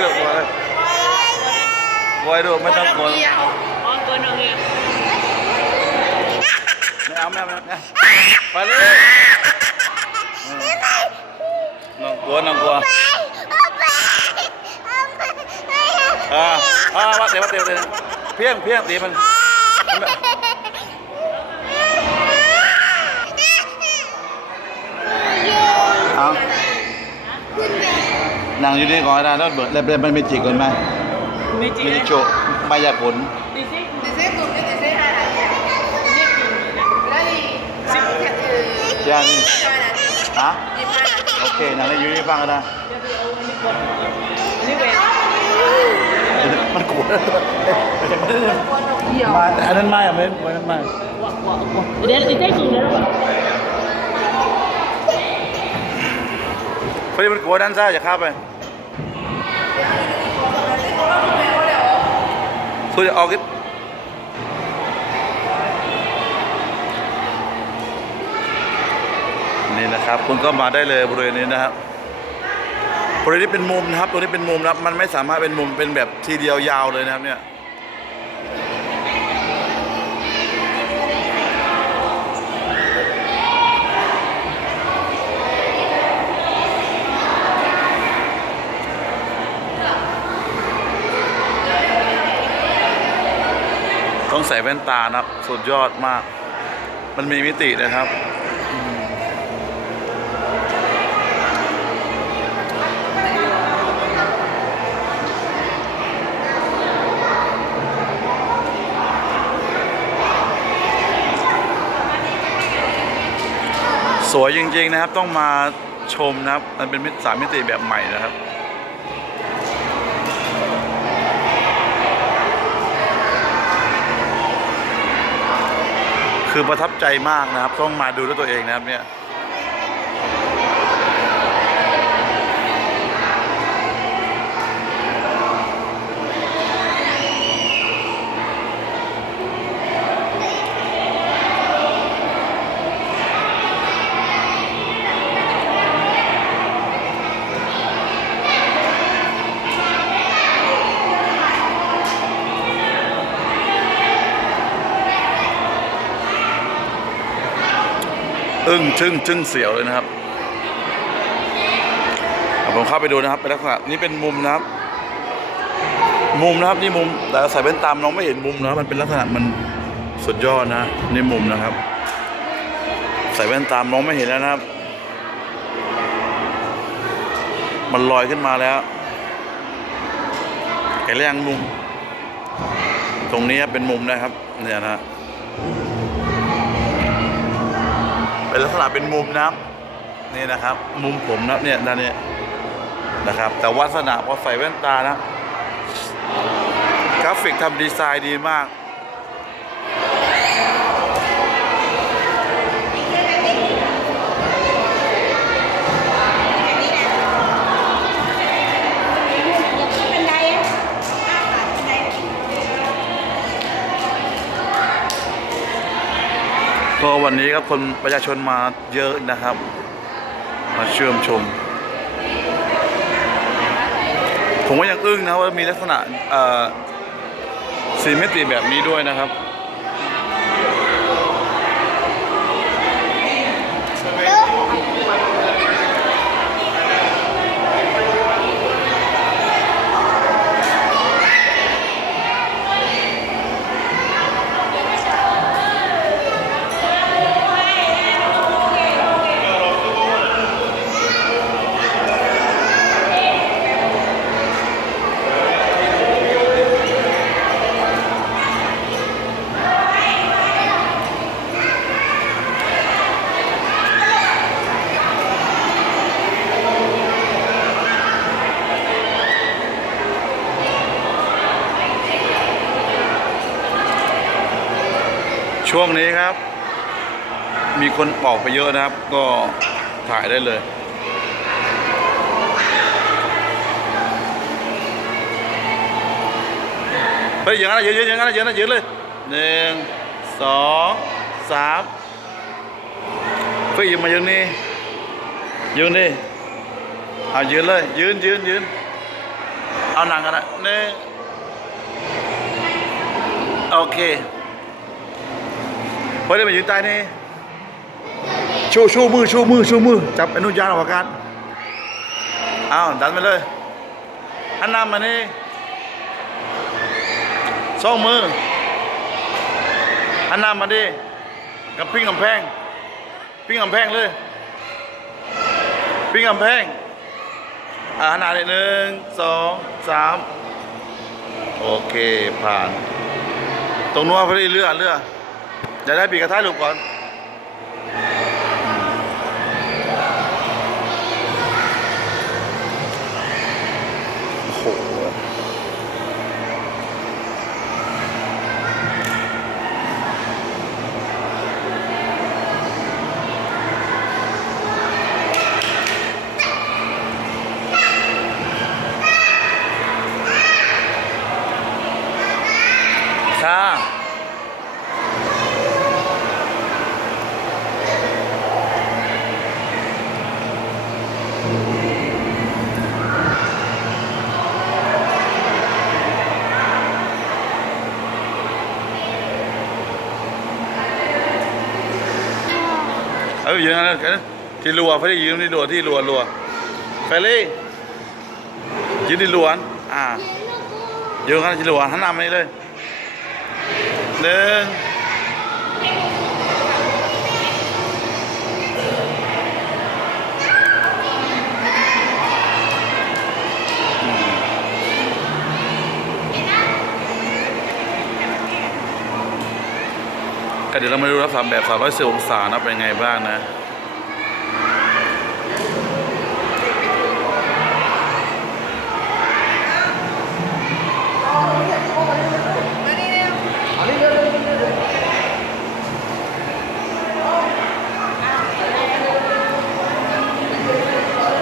เลยลูกบัวเลยบัวดูไม่ต้องกลัวไม่เอาไม่เอาไปเลยน้องกลัวน้องกลัวอ่าอ่าวัดเดี๋ยววัดเดี๋ยวเพี้ยงเพี้ยงตีมัน นั่งอยู่นี่ก่อนนะแล้วเบิดแล้วมันเป็นจิกก่อนไหมไม่จริงมิเลนิยโชว์มายากลดีซิดิเซ่ตุ่มดิเซ่หาหาเรียกจริงเลยนะแล้วดีสิบแค่เออย่านี่ห้านาทีฮะยี่สิบห้านาทีโอเคนั่งได้อยู่นี่ฟังกันนะเดี๋ยวไปเอาอันนี้กดอันนี้เวทมันกลัวเดียวมาแต่อันนั้นไม่อะไม่ไม่ไม่ว้าวว้าวว้าวเดี๋ยวดีซิจริงเลยหรอพอดีมันกลัวด้านซ้ายอย่าข้ามไป สู้จะออกอีกนี่นะครับคุณก็มาได้เลยบริเวณนี้นะครับบริเวณนี้เป็นมุมนะครับตัวนี้เป็นมุมนะครับ มันไม่สามารถเป็นมุมเป็นแบบทีเดียวยาวเลยนะครับเนี่ย ใส่แว่นตานะครับ สุดยอดมาก มันมีมิตินะครับสวยจริงๆนะครับต้องมาชมนะครับ มันเป็นสามมิติแบบใหม่นะครับ คือประทับใจมากนะครับ ต้องมาดูด้วยตัวเองนะครับเนี่ย อึ้งทึ่งทึ่งเสียวเลยนะครับผมเข้าไปดูนะครับเป็นลักษณะนี่เป็นมุมนะครับ มุมนะครับนี่มุมแต่ใส่แว่นตามน้องไม่เห็นมุมนะมันเป็นลักษณะมันสุดยอดนะนี่มุมนะครับ ใส่แว่นตามน้องไม่เห็นแล้วนะครับ มันลอยขึ้นมาแล้วเห็นหรือยังมุม ตรงนี้เป็นมุมนะครับเนี่ยนะ เป็นลักษณะเป็นมุมนะครับนี่นะครับ มุมผมนะเนี่ยด้านนี้นะครับ แต่วัสนาพอใส่แว่นตานะ กราฟิกทำดีไซน์ดีมาก ก็วันนี้ครับคนประชาชนมาเยอะนะครับ มาเชื่อมชม ผมก็ยังอึ้งนะว่ามีลักษณะเอ่อสีมิติแบบนี้ด้วยนะครับ ช่วงนี้ครับ มีคนออกไปเยอะนะครับ ก็ถ่ายได้เลย เฮ้ยอย่างนั้นนะยืนยืนอย่างนั้นนะยืนนะยืนเลยหนึ่งสองสามเฮ้ยยืนมายืนนี่ยืนนี่เอายืนเลย ยืนยืนยืนเอาหนังกันนะหนึ่งโอเค พอได้มายืนใต้นี่ชูชูมือชูมือชูมือจับอนุญาตออกอาการอ้าวดันไปเลยหันน้ามานี่สองมือหันน้ามาดิกับปิ้งกำแพงปิ้งกำแพงเลยปิ้งกำแพงอ่าหนหน้าเลยหนึ่งสองสามโอเคผ่าน ตรงนู้นพอดีเลือดเลือด จะได้ปีกกระท้ายลูกก่อนโอ้โหค่ะ เออยืนนั่นนะที่รัวเฟรดี้ยืนที่รัวที่รัวรัวเฟรดี้ยืนที่รัวอ่ายืนกันที่รัวหันหน้ามาเลยหนึ่ง ก็เดี๋ยวเรามาดูรับสามแบบ310องศานะเป็นไงบ้างนะ